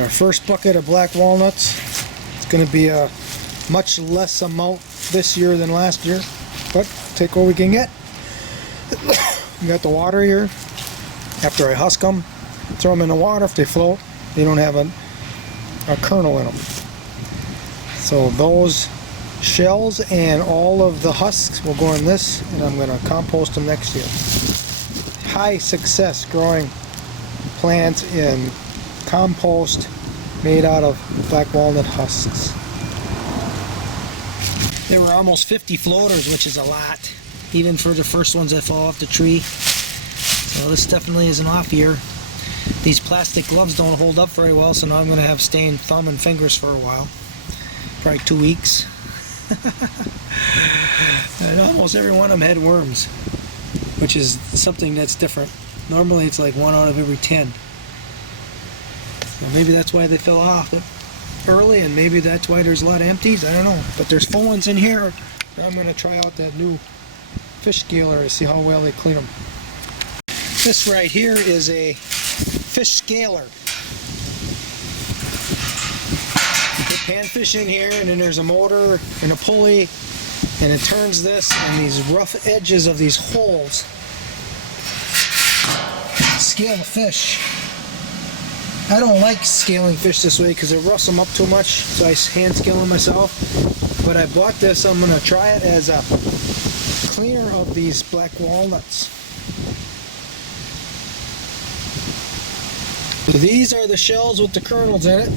Our first bucket of black walnuts. It's going to be a much less amount this year than last year, but take what we can get. We got the water here. After I husk them, throw them in the water. If they float, they don't have a kernel in them. So those shells and all of the husks will go in this, and I'm going to compost them next year. High success growing plants in compost made out of black walnut husks. There were almost 50 floaters, which is a lot, even for the first ones that fall off the tree. So this definitely is an off year. These plastic gloves don't hold up very well, so now I'm going to have stained thumb and fingers for a while. Probably 2 weeks. And almost every one of them had worms, which is something that's different. Normally it's like 1 out of every 10. So maybe that's why they fell off early, and maybe that's why there's a lot of empties. I don't know. But there's full ones in here. I'm going to try out that new fish scaler to see how well they clean them. This right here is a fish scaler. You put panfish in here, and then there's a motor and a pulley, and it turns this, and these rough edges of these holes scale the fish. I don't like scaling fish this way because it roughs them up too much, so I hand scale them myself. But I bought this. I'm going to try it as a cleaner of these black walnuts. So these are the shells with the kernels in it,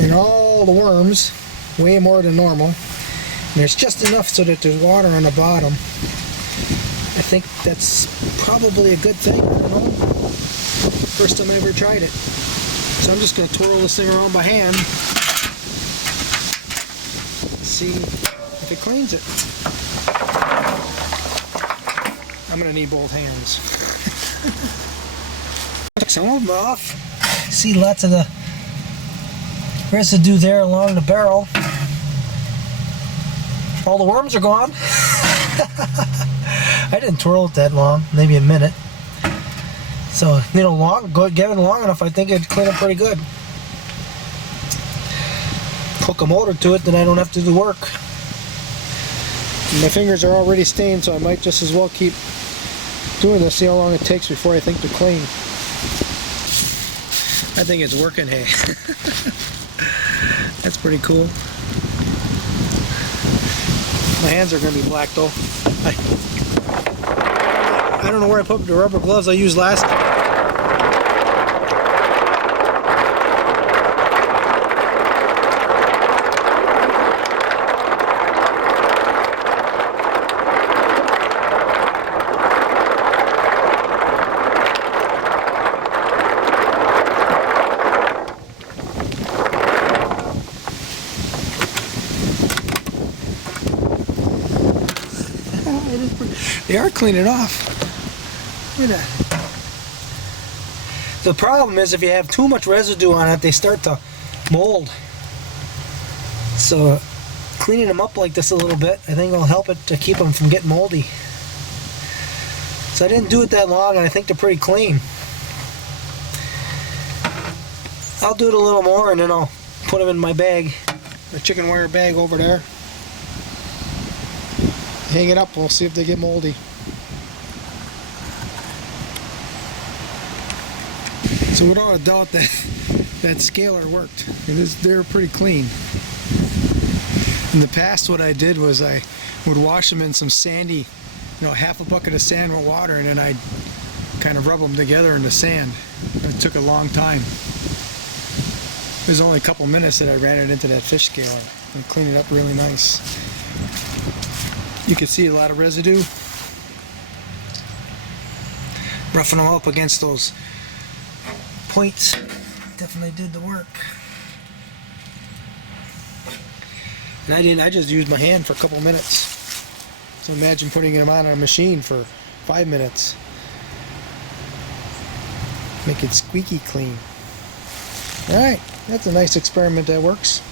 and all the worms, way more than normal. And there's just enough so that there's water on the bottom. I think that's probably a good thing. I don't know. First time I ever tried it. So I'm just going to twirl this thing around by hand. See if it cleans it. I'm going to need both hands. Took some of them off. See lots of the residue there along the barrel. All the worms are gone. I didn't twirl it that long, maybe a minute. So, you know, give it long enough, I think it'd clean up pretty good. Hook a motor to it, then I don't have to do the work. And my fingers are already stained, so I might just as well keep doing this, see how long it takes before I think they're clean. I think it's working, hey. That's pretty cool. My hands are going to be black though. I don't know where I put the rubber gloves I used last time. They are cleaning off. Look at that. The problem is if you have too much residue on it, they start to mold. So cleaning them up like this a little bit, I think will help it to keep them from getting moldy. So I didn't do it that long, and I think they're pretty clean. I'll do it a little more, and then I'll put them in my bag, the chicken wire bag over there. Hang it up, we'll see if they get moldy. So without a doubt that scaler worked. They're pretty clean. In the past what I did was I would wash them in some sandy, half a bucket of sand with water, and then I'd kind of rub them together in the sand. It took a long time. It was only a couple minutes that I ran it into that fish scaler and cleaned it up really nice. You can see a lot of residue. Roughing them up against those points definitely did the work. And I just used my hand for a couple minutes. So imagine putting them on a machine for 5 minutes. Make it squeaky clean. Alright, that's a nice experiment that works.